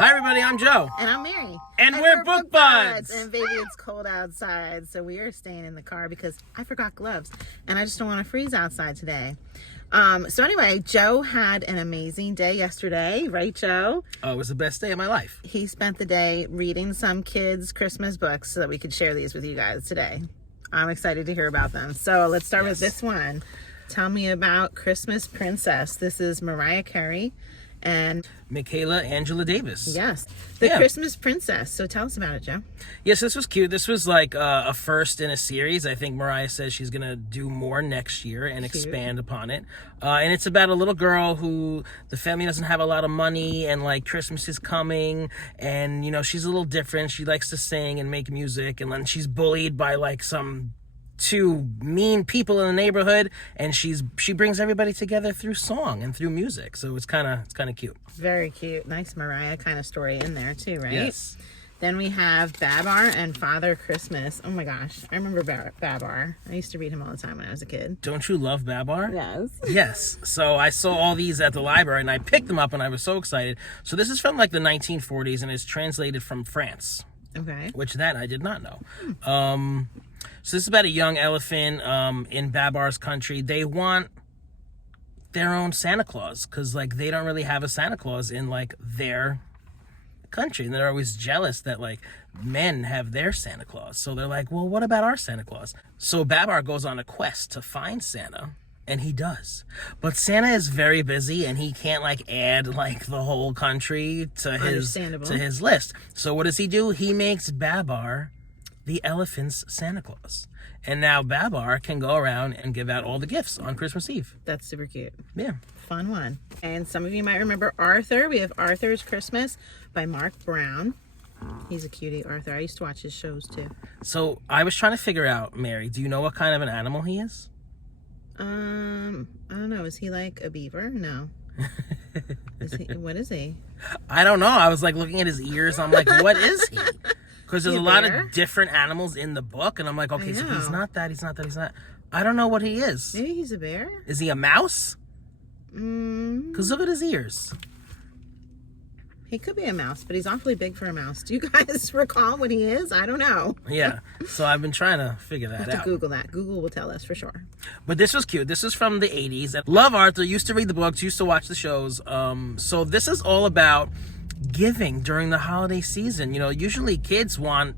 Hi everybody, I'm Joe. And I'm Mary. And we're Book Buds. And baby, it's cold outside, so we are staying in the car because I forgot gloves. And I just don't want to freeze outside today. So anyway, Joe had an amazing day yesterday, right, Joe? Oh, it was the best day of my life. He spent the day reading some kids' Christmas books so that we could share these with you guys today. I'm excited to hear about them. So let's start with this one. Tell me about Christmas Princess. This is Mariah Carey and Michaela Angela Davis. Yes, the Christmas Princess. So tell us about it, Joe. Yes, this was cute. This was like a first in a series. I think Mariah says she's going to do more next year and expand upon it. And it's about a little girl who the family doesn't have a lot of money, and like Christmas is coming, and you know, she's a little different. She likes to sing and make music, and then she's bullied by like some two mean people in the neighborhood, and she brings everybody together through song and through music. So it's kind of cute. Very cute. Nice Mariah kind of story in there too, right? Yes. Then we have Babar and Father Christmas. Oh my gosh, I remember Babar. I used to read him all the time when I was a kid. Don't you love Babar? Yes. Yes. So I saw all these at the library and I picked them up and I was so excited. So this is from like the 1940s and it's translated from France. Okay. Which that I did not know. So this is about a young elephant in Babar's country. They want their own Santa Claus because like they don't really have a Santa Claus in like their country, and they're always jealous that like men have their Santa Claus. So they're like, well, what about our Santa Claus? So Babar goes on a quest to find Santa, and he does. But Santa is very busy, and he can't like add like the whole country to his list. So what does he do? He makes Babar the elephant's Santa Claus. And now Babar can go around and give out all the gifts on Christmas Eve. That's super cute. Yeah. Fun one. And some of you might remember Arthur. We have Arthur's Christmas by Mark Brown. He's a cutie, Arthur. I used to watch his shows too. So I was trying to figure out, Mary, do you know what kind of an animal he is? I don't know. Is he like a beaver? No. What is he? I don't know. I was like looking at his ears. I'm like, what is he? Because there's a lot of different animals in the book, and I'm like, okay, so he's not that, he's not that, he's not. I don't know what he is. Maybe he's a bear? Is he a mouse? Because look at his ears. He could be a mouse, but he's awfully big for a mouse. Do you guys recall what he is? I don't know. Yeah, so I've been trying to figure that out. Have to Google that. Google will tell us for sure. But this was cute. This is from the 80s. Love Arthur, used to read the books, used to watch the shows. So this is all about giving during the holiday season. You know, usually kids want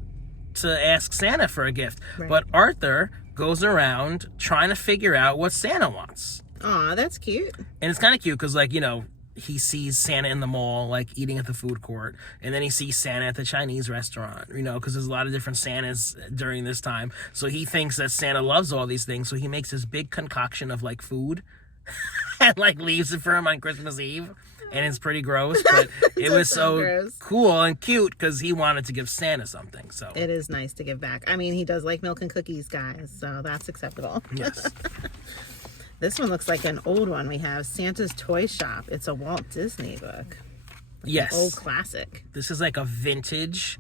to ask Santa for a gift, but Arthur goes around trying to figure out what Santa wants. Aw, that's cute. And it's kind of cute because, like, you know, he sees Santa in the mall, like, eating at the food court, and then he sees Santa at the Chinese restaurant, you know, because there's a lot of different Santas during this time. So he thinks that Santa loves all these things, so he makes this big concoction of, like, food and, like, leaves it for him on Christmas Eve. And it's pretty gross, but it was so cool and cute because he wanted to give Santa something. So it is nice to give back. I mean, he does like milk and cookies, guys, so that's acceptable. Yes. This one looks like an old one. We have Santa's Toy Shop. It's a Walt Disney book. Yes. An old classic. This is like a vintage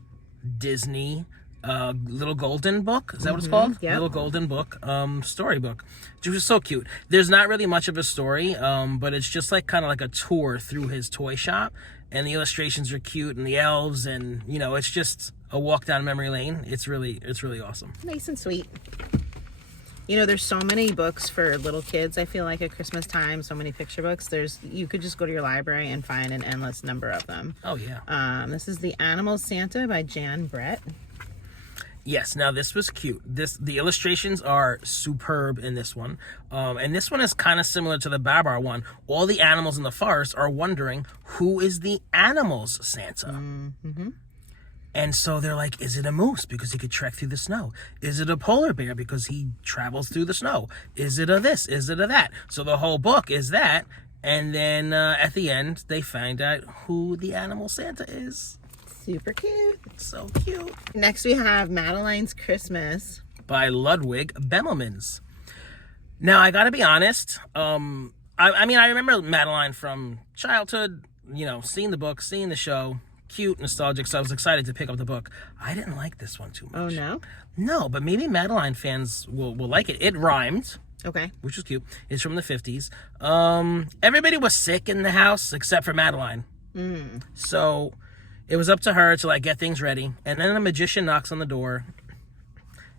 Disney little golden book. Is that what it's called? Yep. Little golden book, storybook. Which was so cute. There's not really much of a story, but it's just like kind of like a tour through his toy shop, and the illustrations are cute, and the elves, and you know, it's just a walk down memory lane. It's really awesome. Nice and sweet. You know, there's so many books for little kids, I feel like, at Christmas time, so many picture books. You could just go to your library and find an endless number of them. Oh yeah. This is The Animal Santa by Jan Brett. Yes, now this was cute. The illustrations are superb in this one. And this one is kind of similar to the Babar one. All the animals in the forest are wondering, who is the animal's Santa? Mm-hmm. And so they're like, is it a moose because he could trek through the snow? Is it a polar bear because he travels through the snow? Is it a this? Is it a that? So the whole book is that. And then at the end, they find out who the animal Santa is. Super cute. So cute. Next we have Madeline's Christmas by Ludwig Bemelmans. Now, I gotta be honest. I mean, I remember Madeline from childhood, you know, seeing the book, seeing the show. Cute, nostalgic, so I was excited to pick up the book. I didn't like this one too much. Oh, no? No, but maybe Madeline fans will like it. It rhymed. Okay. Which was cute. It's from the 50s. Everybody was sick in the house except for Madeline. So, it was up to her to like get things ready, and then a magician knocks on the door,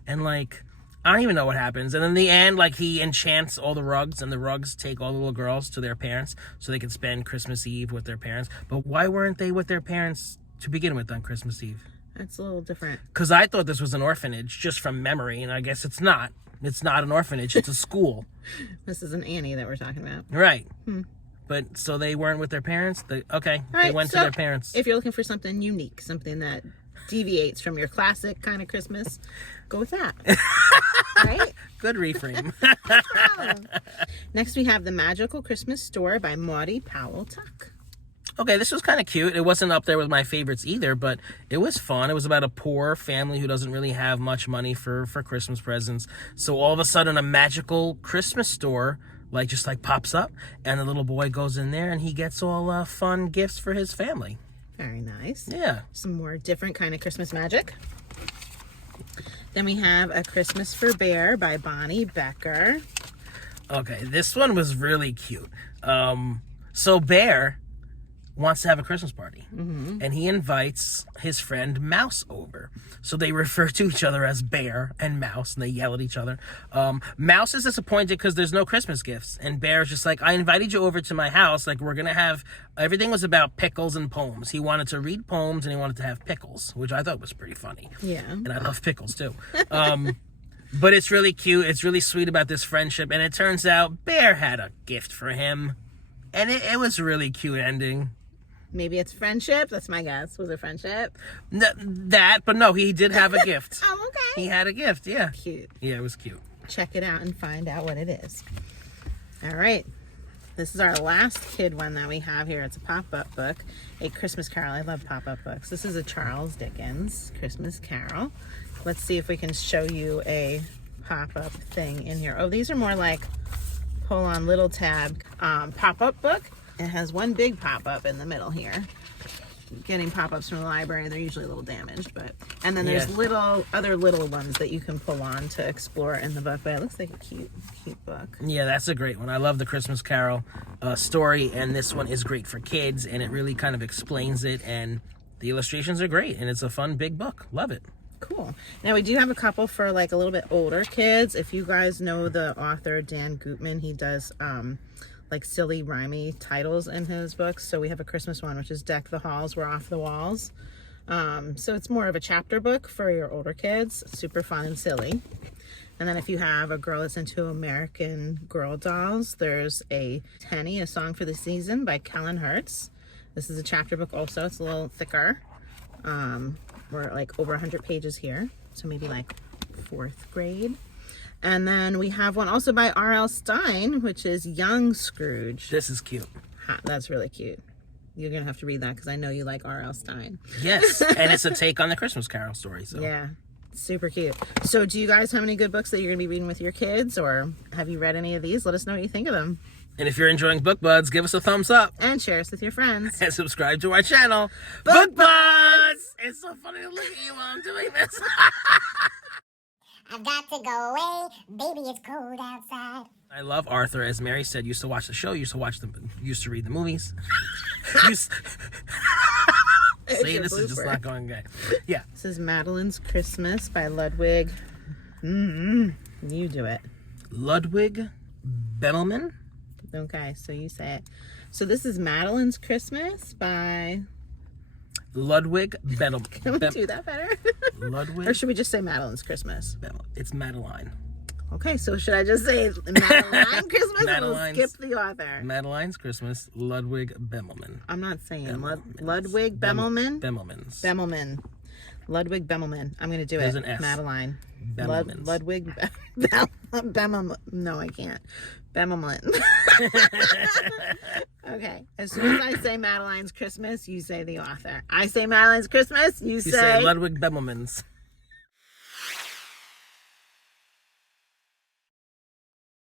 and like I don't even know what happens. And in the end, like he enchants all the rugs, and the rugs take all the little girls to their parents so they can spend Christmas Eve with their parents. But why weren't they with their parents to begin with on Christmas Eve? That's a little different. Because I thought this was an orphanage just from memory, and I guess it's not. It's not an orphanage. It's a school. This is an Annie that we're talking about. Right. But so they weren't with their parents? They went to their parents. If you're looking for something unique, something that deviates from your classic kind of Christmas, go with that. Right? Good reframe. Next, we have The Magical Christmas Store by Maudie Powell Tuck. Okay, this was kind of cute. It wasn't up there with my favorites either, but it was fun. It was about a poor family who doesn't really have much money for Christmas presents. So all of a sudden, a magical Christmas store just pops up, and the little boy goes in there, and he gets all fun gifts for his family. Very nice. Yeah. Some more different kind of Christmas magic. Then we have A Christmas for Bear by Bonnie Becker. Okay, this one was really cute. So Bear wants to have a Christmas party, and he invites his friend Mouse over. So they refer to each other as Bear and Mouse, and they yell at each other. Mouse is disappointed because there's no Christmas gifts, and Bear's just like, I invited you over to my house, like we're gonna have, everything was about pickles and poems. He wanted to read poems and he wanted to have pickles, which I thought was pretty funny. Yeah. And I love pickles too. But it's really cute, it's really sweet about this friendship, and it turns out Bear had a gift for him, and it was a really cute ending. Maybe it's friendship. That's my guess. Was it friendship? But no, he did have a gift. Oh, okay. He had a gift, yeah. Cute. Yeah, it was cute. Check it out and find out what it is. All right. This is our last kid one that we have here. It's a pop-up book, A Christmas Carol. I love pop-up books. This is a Charles Dickens Christmas Carol. Let's see if we can show you a pop-up thing in here. Oh, these are more like pull-on little tab pop-up book. It has one big pop-up in the middle here. Getting pop-ups from the library, they're usually a little damaged, and then there's other little ones that you can pull on to explore in the book, but it looks like a cute book. Yeah, that's a great one. I love the Christmas Carol story, and this one is great for kids, and it really kind of explains it, and the illustrations are great, and it's a fun big book. Love it. Cool. Now we do have a couple for like a little bit older kids. If you guys know the author Dan Gutman, he does like silly rhymey titles in his books. So we have a Christmas one, which is Deck the Halls, We're Off the Walls. So it's more of a chapter book for your older kids. Super fun and silly. And then if you have a girl that's into American Girl dolls, there's a Tenny, A Song for the Season by Kellen Hertz. This is a chapter book also. It's a little thicker. We're like over 100 pages here. So maybe like 4th grade. And then we have one also by R.L. Stine, which is Young Scrooge. This is cute. That's really cute. You're going to have to read that because I know you like R.L. Stine. Yes, and it's a take on the Christmas Carol story. So. Yeah, super cute. So do you guys have any good books that you're going to be reading with your kids, or have you read any of these? Let us know what you think of them. And if you're enjoying Book Buds, give us a thumbs up. And share us with your friends. And subscribe to our channel, Book Buds! It's so funny to look at you while I'm doing this. I've got to go away, baby, it's cold outside. I love Arthur. As Mary said, used to watch the show, used to read the movies. Saying this is just not going good. Yeah. This is Madeline's Christmas by Ludwig. You do it. Ludwig Bemelman? Okay, so you say it. So this is Madeline's Christmas by Ludwig Bemelman. Can we do that better? Ludwig? Or should we just say Madeline's Christmas? It's Madeline. Okay, so should I just say Madeline Christmas and we'll skip the author? Madeline's Christmas, Ludwig Bemelman. I'm not saying Ludwig Bemelman? Bemelmans. Bemelman. Ludwig Bemelman. I'm going to do There's it. an F. Madeline. Bemelmans. Ludwig Bemelman. No, I can't. Bemelman. Okay. As soon as I say Madeline's Christmas, you say the author. I say Madeline's Christmas, you say Ludwig Bemelmans.